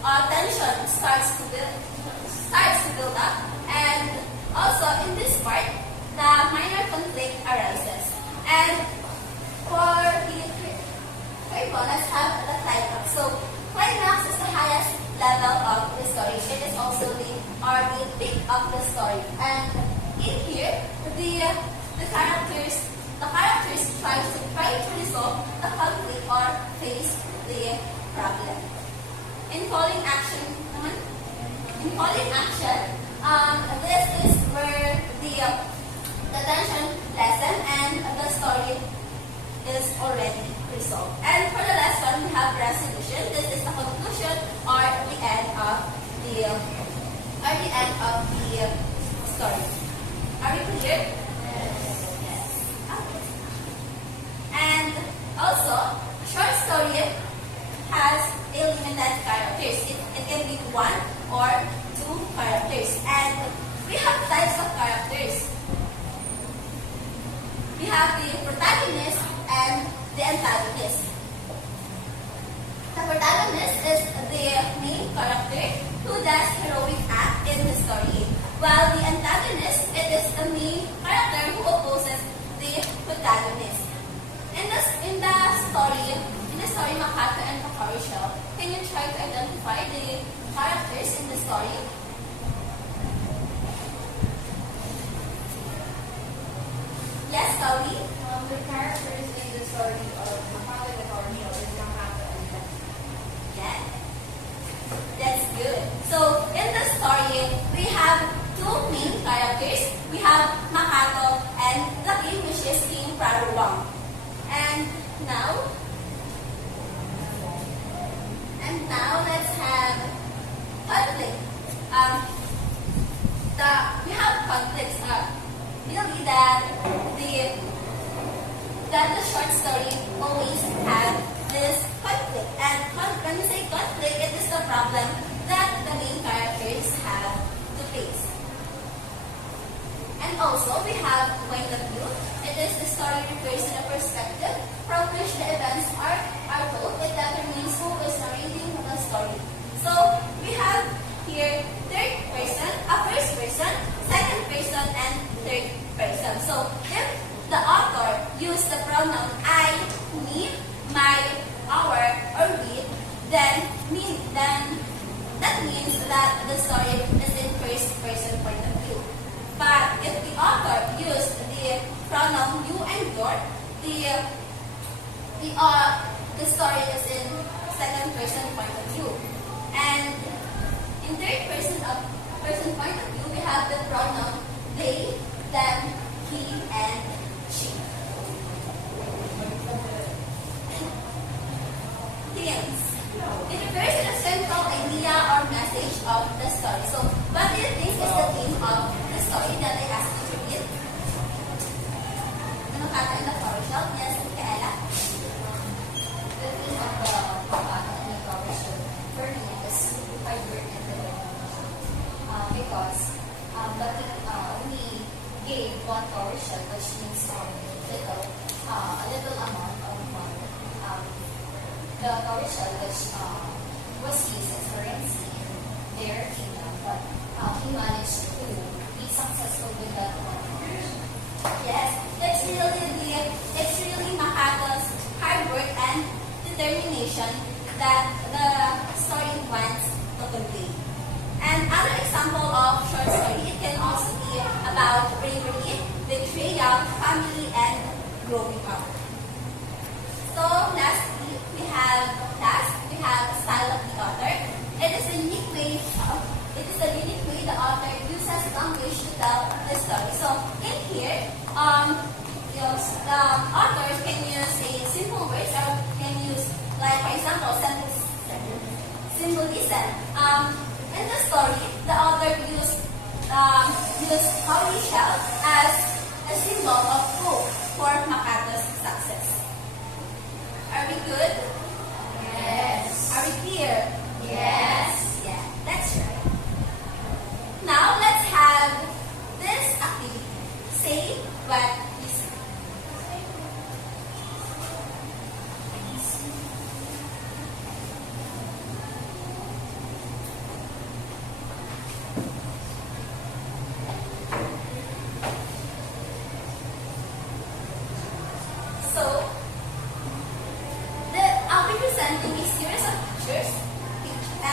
tension starts to build up, and also in this part, the minor conflict arises. And for the third one, let's have the climax. So climax is the highest level of the story. It is also the peak of the story. And in here, the characters try to resolve the conflict or face the problem. In falling action, this is where the tension lesson and the story is already resolved. And for the last one, we have resolution. This is the conclusion or the end of the story. Are we clear? Yes. Okay. And also, short story has a limited characters. It can be one or two characters. And we have types of characters. We have the protagonist and the antagonist. The protagonist is the main character who does heroic act in the story, while the antagonist, it is the main character who opposes the protagonist. In the story Makoto and Kokoro Shell, can you try to identify the characters in the story? Yes, Kawi? The characters in the story of Makoto and Kokoro Shell is Makoto and Lucky. Yeah. That's good. So, in the story, we have two main characters. We have Makoto and Lucky, which is King Praruwang. And now let's have conflict. We have conflicts. Really that the short story always have this conflict. And when we say conflict, it is the problem that the main characters have to face. And also, we have point of view. It is the story refers to the perspective from which the events are told. It determines who is narrating the story. So, we have here third person, first person, second person, and third person. So, if the author used the pronoun I, me, my, our, or we, then that means that the story is in first person point of view. But if the author used the pronoun you and your, the story is in second person point of view. And in third person point of view, we have the pronoun they, them, he, and she. Themes. It refers to the central idea or message of the story. So, what do you think is the theme of the story that I asked you to read? Makoto and Kokoro Shell? Yes, Michaela? The theme of the Makoto and Kokoro Shell for me is hard work and determination. Because we gave one Kokoro Shell, which means a little amount of money. The Kokoro Shell, which was used as currency in their kingdom, but he managed to be successful with that money. Yes, it's really Makoto's hard work and determination that the story wants to convey. And other example of short story, it can also be about bravery, betrayal, family, and growing up. So lastly, we have style of the author. It is a unique way the author uses language to tell the story. So in here, authors can use a simple words or can use, like for example, symbolism. In the story, the author used Kokoro Shell as a symbol of hope for Makoto's success. Are we good? Yes. Are we clear? Yes. Yeah, that's right. Now let's have this activity. Say what you see.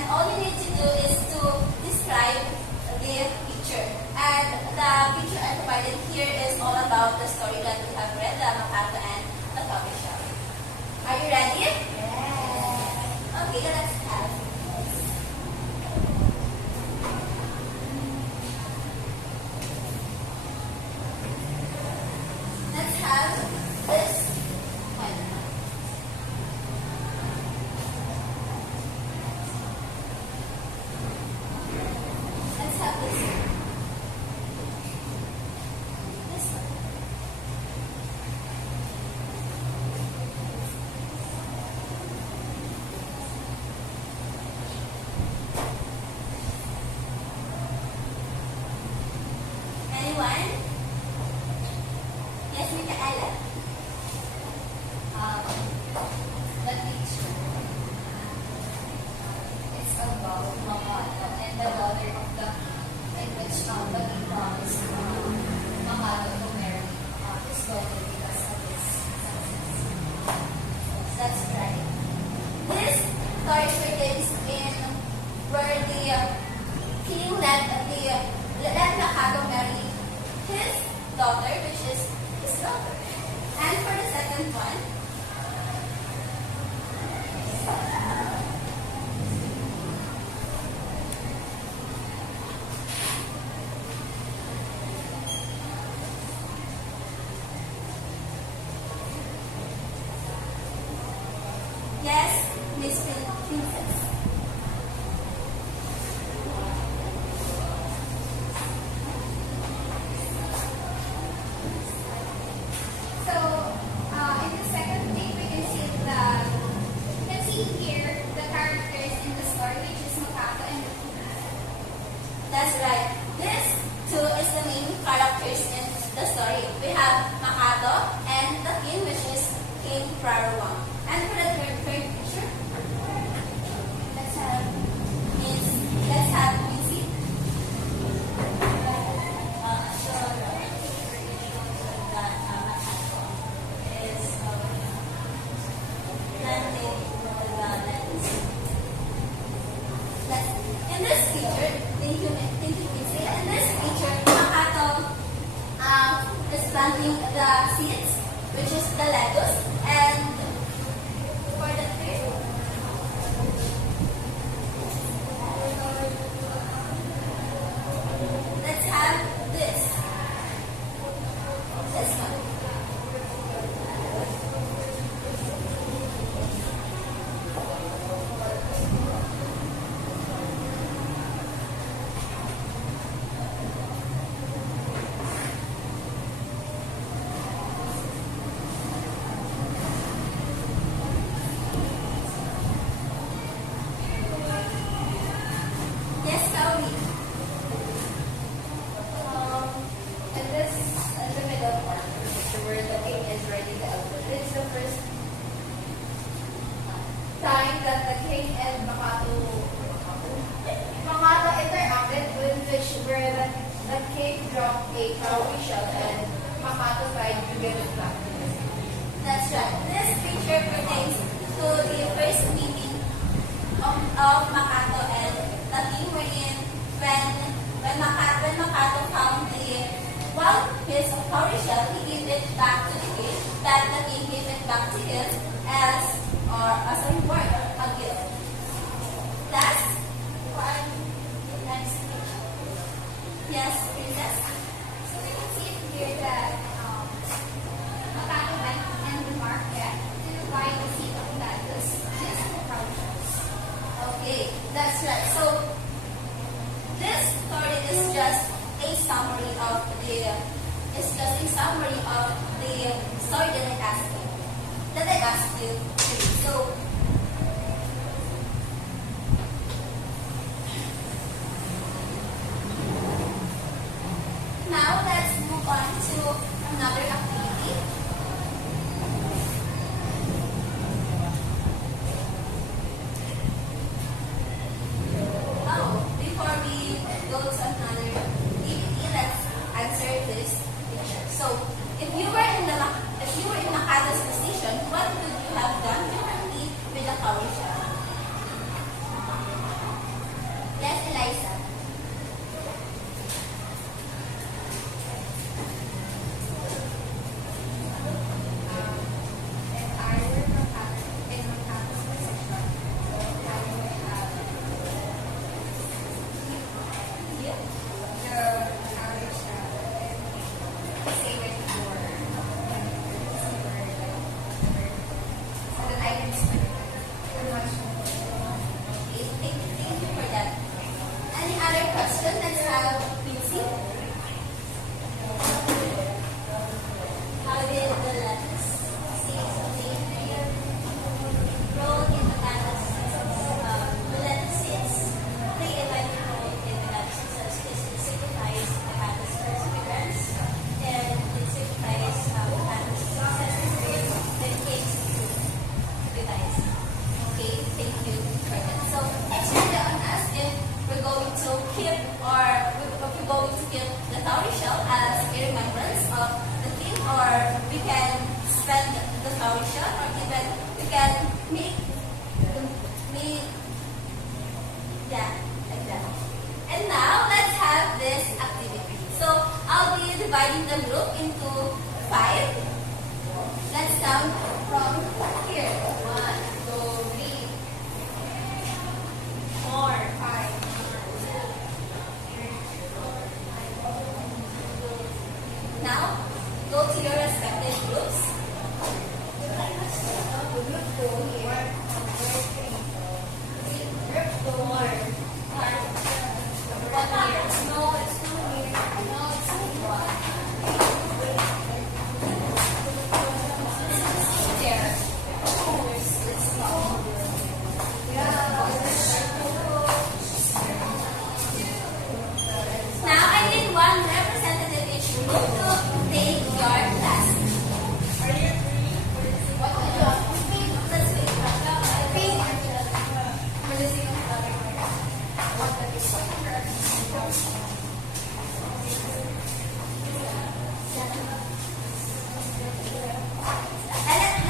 And all you need to do is to describe the picture. And the picture I provided here is all about the story that we have read, the Makato and the Coffee Shop. Are you ready? Yeah. Okay, let's have this. Let's have this one. Let's have this one. This one. Anyone? Yes, Micaela. The picture. It's about Makato and the daughter of the in which the king promised Makato to marry his daughter because of his success. That's right. This story begins in where the king let Makato marry his daughter, which is his daughter. And for the second one, yes, Miss Princess. So, in the second thing, we can see here the characters in the story, which is Makato and That's right. This two is the main characters in the story. We have Makato and the king, which is King Prarawang. And for the third picture, let's have Missy. In this picture, thank you, Missy. In this picture, Makato is planting the seeds, which is the lettuce, and for the third, let's have this one. Yes, Kawi. in the middle part, where the king is writing the alphabet, it's the first time that the king and Makato interacted, with which where the king dropped a cowrie shell and Makato tried to give it back to him. That's right. This picture pertains to the first meeting of Makato and the king, wherein when Makato found his cowrie shell, he gave it back to the king. That the king gave it back to him as a reward, a gift. That's for the next picture. Yes, Princess. So we can see here that Makato went in the market to buy the seed of lettuce just for cowrie shells. Okay, that's right. So this story is just a summary of the story that I asked you to read. So now let's move on to another activity. Before we go to another activity, let's answer this picture. So, if you were in Makato's position, what would you have done differently with the cowrie shell? can make yeah, like that. And now let's have this activity. So I'll be dividing the group into 5. Let's count from here. 1, 2, 3, 4, 5. Now go to your respective groups. Group 2 here. Group 4. What here? No, it's 2 here. No, it's 1. There. It's 1. Now I need one representative each group to take your task. Are you free? What to do? Let's wait.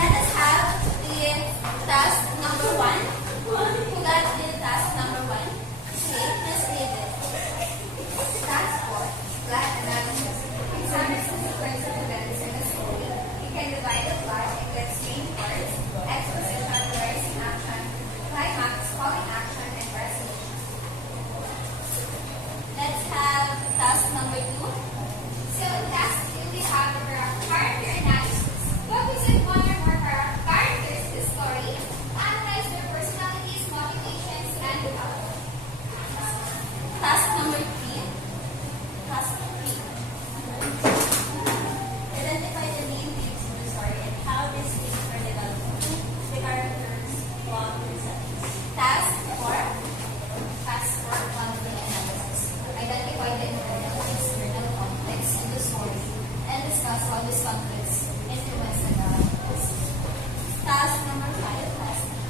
Let us have the task number 1. Who got the task number 1? Okay, let's read it. Task 4. Plot analysis. Examine the sequence of events in a story. You can divide the plot into its main parts: exposition, rising action, climax, falling action, and resolution. Let's have task number 2. So in task 2, we have character analysis. Focus on one or more characters in the story. Analyze their personalities, motivations, and development. Task number 3. Task 3. Identify the main themes of the story and how these themes were developed. The characters, plot, and settings. Task 4. Task 4. Conflict analysis. Identify the internal and external conflicts in the story and discuss how these conflicts influence the characters. Task number 5.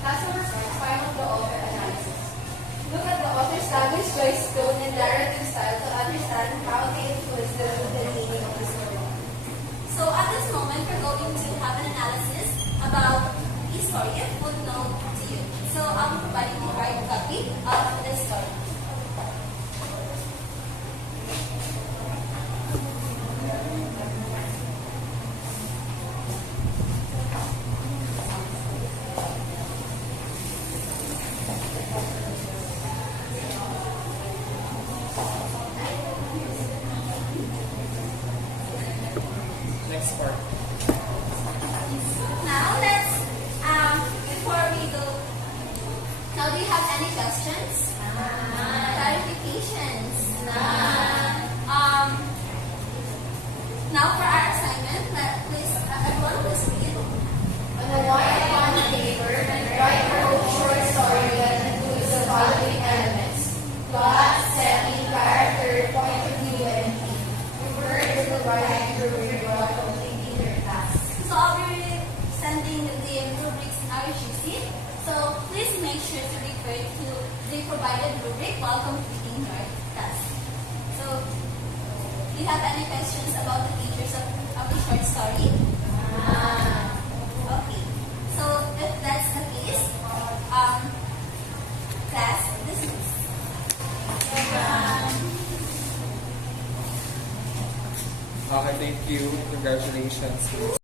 Task number 5. Final the author analysis. Look at the author's language, choice, tone, and narrative style to understand how they influence the meaning of the story. So at this moment, we're going to have an analysis about the story and footnote to you. So I'll be providing the hard copy of the story. Next part. Now let's, before we go, now do you have any questions? Clarifications? Now for our assignment, please, everyone please read. On the white paper, write your own short story that includes the following elements: plot, setting, character, point of view, and theme. Refer to the writing rubric while completing your task. So I'll be sending the rubrics in our sheet. So please make sure to refer to the provided rubric while completing your task. So do you have any questions about the features of the short story? Okay. So if that's the case, class dismissed. Okay, thank you. Congratulations.